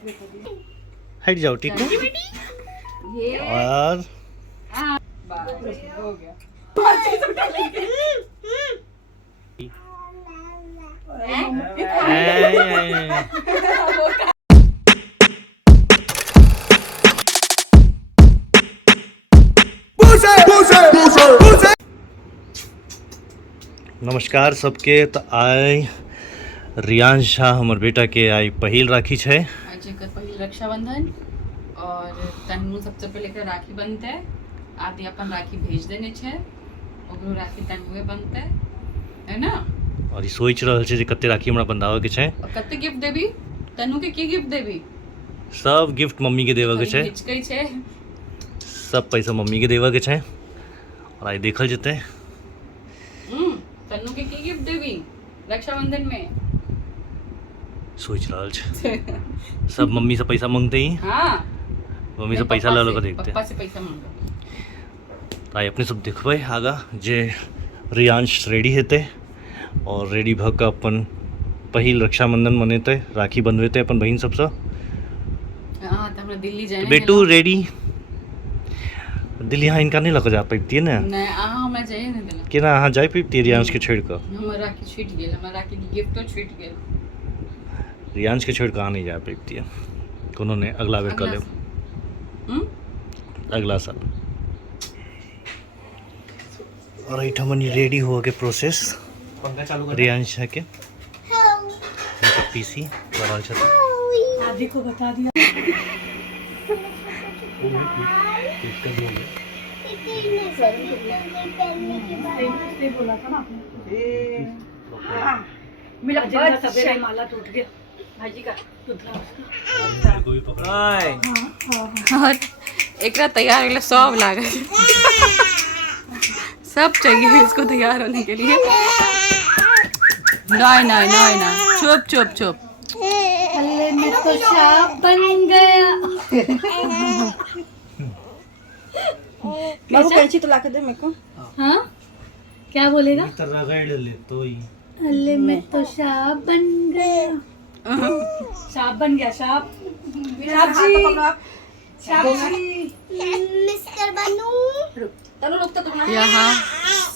हट जाओ टीकू। और हो गया। नमस्कार सबके। तो आई रियांश शाह हमर बेटा के आई पहिल राखी है। आज एकर पहिल रक्षाबंधन और तन्नू सबसे पहले एकर राखी बनते आदि अपन राखी भेज देने छे, ओकरो राखी तन्नुए बनते है ना। और ई सोच रहल छै जे कते राखी हमरा बंधावे के छै और कते गिफ्ट देबी तन्नू के? की गिफ्ट देबी? सब गिफ्ट मम्मी के देवे के छै, हिचकै छै। सब पैसा मम्मी के देवे के छै। और आई देखल जेते तन्नू के की गिफ्ट देबी रक्षाबंधन में? सोच रहल छै। सब मम्मी से पैसा मांगते ही। हाँ, मम्मी से पैसा ले लो के देखते। पापा से पैसा मांगो। आई अपने सब देखबै आगा जे रियांश रेडी हेते और रेडी भ के अपन पहिल रक्षाबंधन मनेते, राखी बंधवेते अपन बहन सबसे। हां त हमरा दिल्ली जाए। बेटू रेडी? दिल्ली यहाँ इनका नहीं लग जा पैती ना? नहीं, अहाँ हमरा जाए नहीं देला। केना अहाँ जाय पैती रियांश के छोड़ के? हमरा राखी छूट गेल, हमरा राखी के गिफ्टो छूट गेल। रियांश के छोड़ के अहाँ नहीं जा पैती है। कोनो ने अगला बेर कर लेब। अगला साल। और ऐठमन रेडी हो के प्रोसेस पंखा चालू कर रियांश के मेकअप पीसी करल छ। आदि को बता दिया। बोला था ना आपने। मेरा सवेरे माला टूट गया भाजी का। और एकरा तैयार होले सब लागे सब चाहिए इसको तैयार होने के लिए। नहीं नहीं नहीं नहीं, चुप चुप चुप। अल्ले मैं तो सांप बन गया। बाबू कैंची तो लाके दे मेरे को। हाँ क्या बोलेगा? रगड़ ले तो ही। अल्ले मैं तो सांप बन गया। सांप बन गया। सांप मिस्टर बनू। चलो लोग तो तुम्हारे यहाँ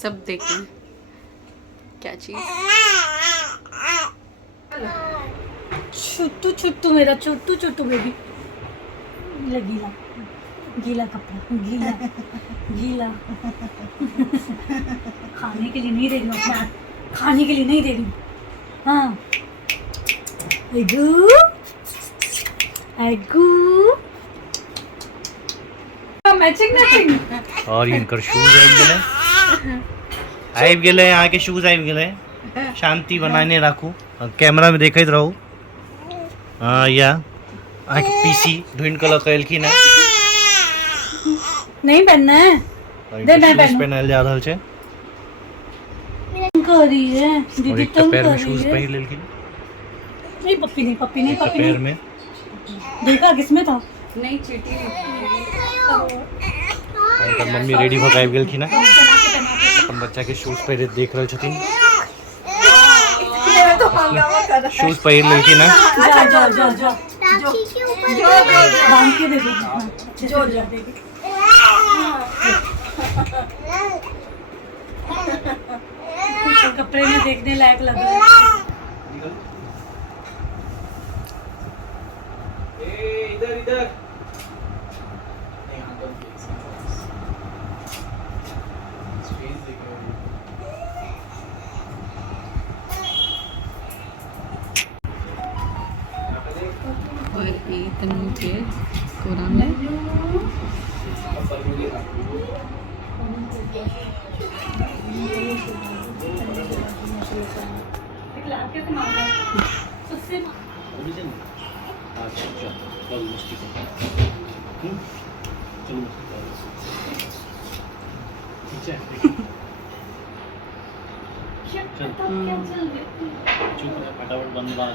सब देखें क्या चीज। छुट्टू छुट्टू मेरा छुट्टू छुट्टू बेबी। गीला गीला कपड़ा गीला गीला। खाने के लिए नहीं दे रही हूँ अपना, खाने के लिए नहीं दे रही हूँ। हाँ एगू एगू मैचिंग मैचिंग। और इनकर शूज आबि गेले यहाँ के शूज आबि गेले। शांति बनाने राखू, कैमरा में देखैत रहू। हाँ या अहाँ के पीसी ढूंढ के लऽ एलखिन ना। नहीं पहनना है। दे मैं शूज पहनायल जा रहल छै। कर रही है और दीदी, एक तुम पैर कर में रही शूज है। पहन लेलखिन। नहीं पप्पी नहीं पप्पी नहीं पप्पी पैर नहीं। में देखा किसमें था? नहीं चीटी इनकर मम्मी रेडी भऽ के आबि गेलखिन ना। अपन बच्चा के शूज पहिरे देख रहल छथिन। शूज पहिर लेलखिन ना। जा जा जा जा बांध के दे दो। जो जा कपड़े में देखने लायक लग रहा है। इधर इधर और ये तन्नू के कोरा में फटाफट बनवा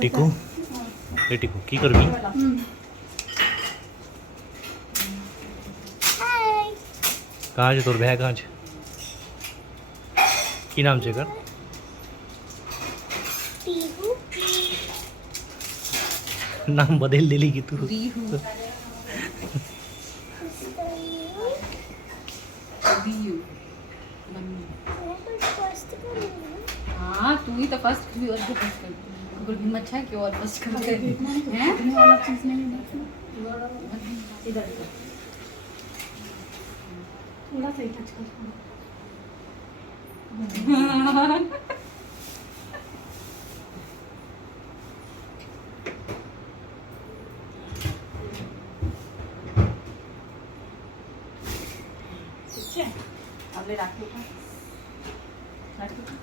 टीकू ए टीकू की करबी? कहाँ છે તોર ભાઈ कहाँ છે की नाम છે कर नाम बदल दिली की तू रीहू रीयू हाँ तू ही तो फर्स्ट भी और फर्स्ट कर गुरु हिम्मत है कि और फर्स्ट कर दे हैं वाला चीज नहीं है इधर थोड़ा सा ही टच कर ठीक है अब ले राखी उठा राखी उठा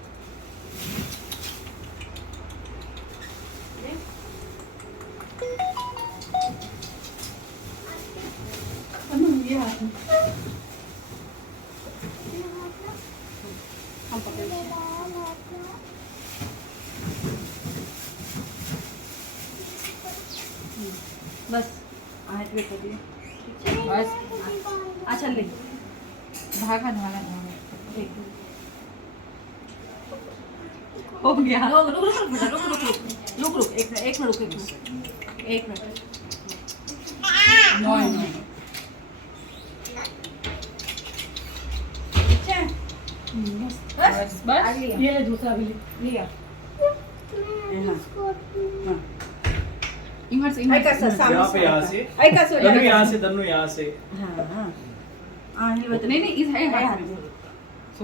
ये हाथ में हम पकड़ बस हाथ में कर दिए बस अच्छा ले धागा धागा धागा एक हो गया रुक रुक रुक बेटा रुक रुक रुक रुक रुक एक मिनट एक मिनट नॉय ठीक है बस बस बस ये ले दूसरा भी लिया इमर से ऐका सर यहाँ पे यहाँ से ऐका सर दन्नू यहाँ से दन्नू यहाँ से हाँ ये बता नहीं नहीं इस है हाथ हाथ में। सो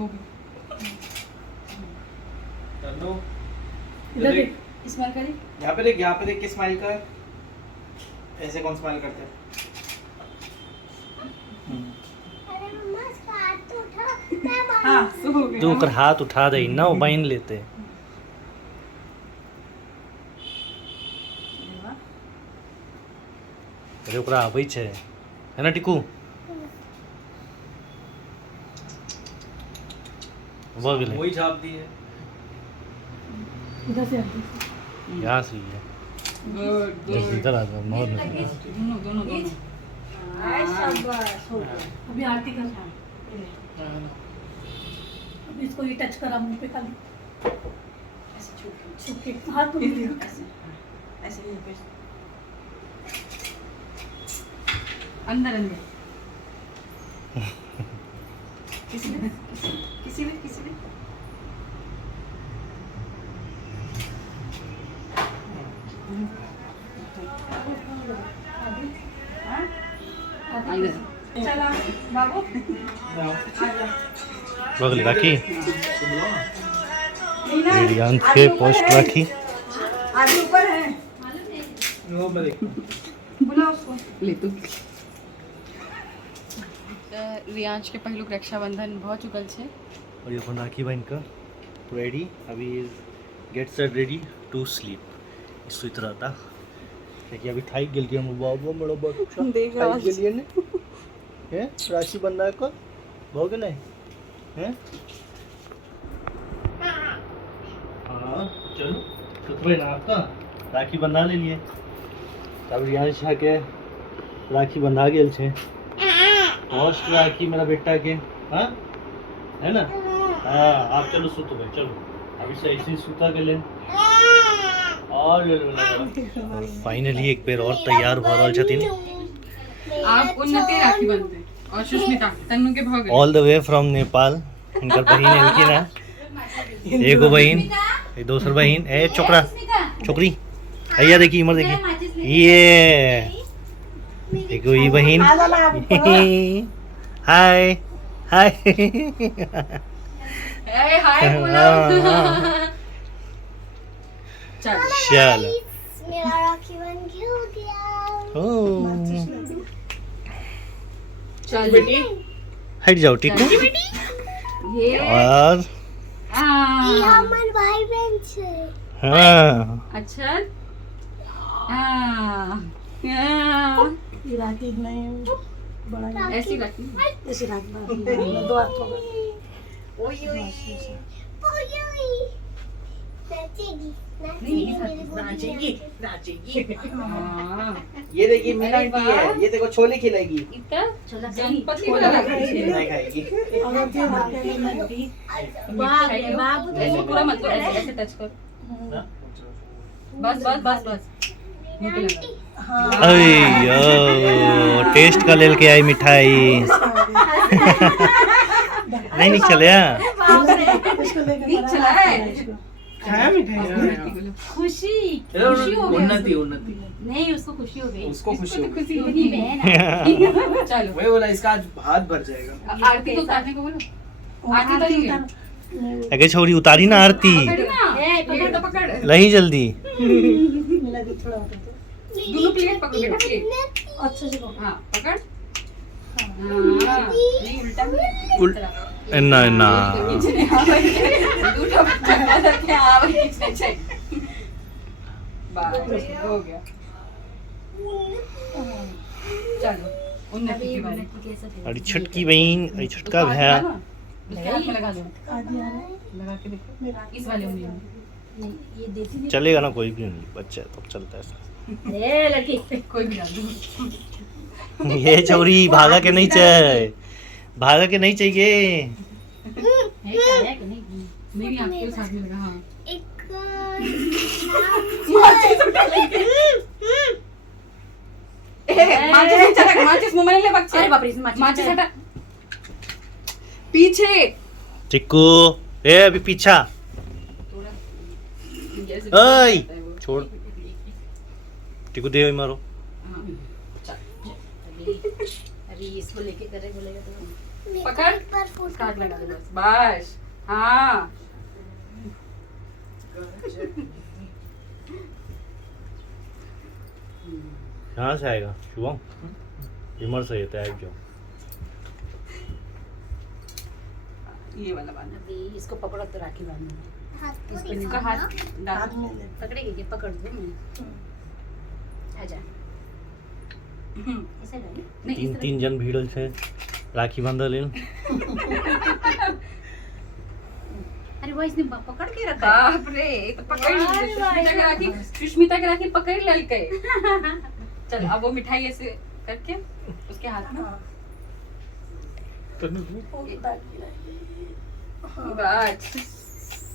दन्नू इधर देख स्माइल करी यहाँ पे देख के स्माइल कर। ऐसे कौन स्माइल करते हैं? हाँ सो हो गया तू ओकर हाथ उठा दे ना वो बांध लेते अरे ओकरा आबै छै है ना टिकू भऽ गेलै वही छाप दी है। इधर से यहाँ से ही है गुड बस इधर आ जाओ मोर नहीं दोनों दोनों दोनों अभी आरती कर अभी इसको ये टच करा मुंह पे खाली ऐसे छू छू के हाथ को भी देखो। ऐसे ऐसे ही पे अंदर अंदर किसी ने इधर चला बाबू भऽ गेलै राखी मीना रियांश के पोस्ट राखी आगे ऊपर है वो मैं देख बुलाओ उसको ले तू रियांश के पहलुक रक्षाबंधन भऽ चुकल छै और ये राखी बहन का रेडी अभी get set ready to sleep सुत रहता देखिए अभी थाक गेल हम बाबा बड़ा बच्चा थाक गेलिए ने हैं राखी बंधा का भऽ गेलै हैं हाँ चलो सुतबै ना आपका राखी बंधा लेलिए तब रियांश के राखी बंधा गेल छै फर्स्ट राखी मेरा बेटा के हाँ है ना हाँ आप चलो सुतो भाई चलो अभी से ऐसे ही सुता गेले और फाइनली एक बेर और तैयार भ रहल छथिन आप उन्नति राखी बनते और सुष्मिता तन्नू के भऽ गेल all the way from Nepal इनकर बहिन एलखिन है एगो बहिन एक दोसर बहिन ए छोकरा छोकरी भैया देखिए इमर देखिए ये एगो ई बहिन हाय हाय ए हाय बोलो चल चल मेरा राखी बन के हो गया। ओ चल बेटी हट जाओ टिकू ये और ये हमार भाई बहन छे। हाँ अच्छा ये राखी नहीं बड़ा ऐसी रखी ऐसे राखी दो हाथ को ओई ओई ओई ओई नचेगी। हाँ ये देखिए मीना अरे आंटी है, वाह। ये देखो छोले खिलाएगी। इतना गणपति वाला नहीं खाएगी। ऐसे पूरा मतलब ऐसे ऐसे टच कर बस बस बस बस मुंह पे लगा अयो टेस्ट का लेके आई मिठाई नहीं चलिया नहीं चला है खाया मिठाई? खुशी खुशी हो गई उन्नति उन्नति नहीं उसको खुशी हो गई उसको खुशी तो होगी। खुशी इतनी होगी बहन है चलो वही बोला इसका आज हाथ भर जाएगा। आरती को उतारने को बोलो आरती तो नहीं है अगे छोरी उतारी ना आरती पकड़ ना पकड़ तो पकड़ नहीं जल्दी दोनों प्लेट पकड़ बेटा प्लेट अच्छे से हाँ पकड़ हाँ नहीं उल्टा ना ना किचने हाँ भाई दूसरा चक्का करके हाँ भाई किचने चेक बस हो गया चलो उन्नति की बारी अरे छुटकी बहन अरे छुटका भैया इसके हाथ में लगा दो लगा के देखो इस वाले उंगली में ये देसी चलेगा ना कोई भी नहीं बच्चा तो चलता है अरे लड़की कोई भी डाल दो ये छोरी भागा के नहीं चाहिए भागा के नहीं चाहिए है क्या है कि नहीं मेरी आंख के साथ में लगा हाँ माचिस चला माचिस मुंह में ले बच्चे अरे बाप रे इसमें माचिस हटा पीछे चिक्कू ए अभी पीछा ओए छोड़ टिकू दे मारो अभी इसको लेके करे बोलेगा तो पकड़ काट लगा दो बस बस हाँ कहाँ से आएगा शुभम इमर से येते आएगा जो ये वाला बांध अभी इसको पकड़ो तो राखी बांधना इसका हाथ डाल पकड़ेगी कि पकड़ दो मैं आजा ऐसे नहीं नहीं तीन इस तीन जन भीड़ से राखी बांधा लेन अरे वो इसने पकड़ के रखा है बाप रे ये तो पकड़ ली सुष्मिता की राखी पकड़ लल के चल अब वो मिठाई ऐसे करके उसके हाथ में बस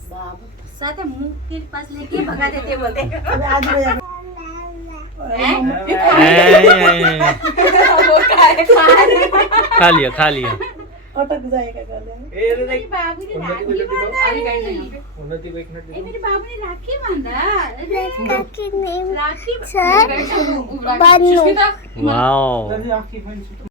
बाबू साथ मुंह के पास लेके भगा देते बोलते वो का है खा लिया ए रे देख बाबू ने उन्नति को राखी जल्दी दो। आगे बैठ जाइए यहाँ पे। उन्नति को एक मिनट दे दो। मेरे बाबू ने राखी बांधा काकी नहीं राखी सर सुष्मिता वाओ जल्दी आँखें बंद।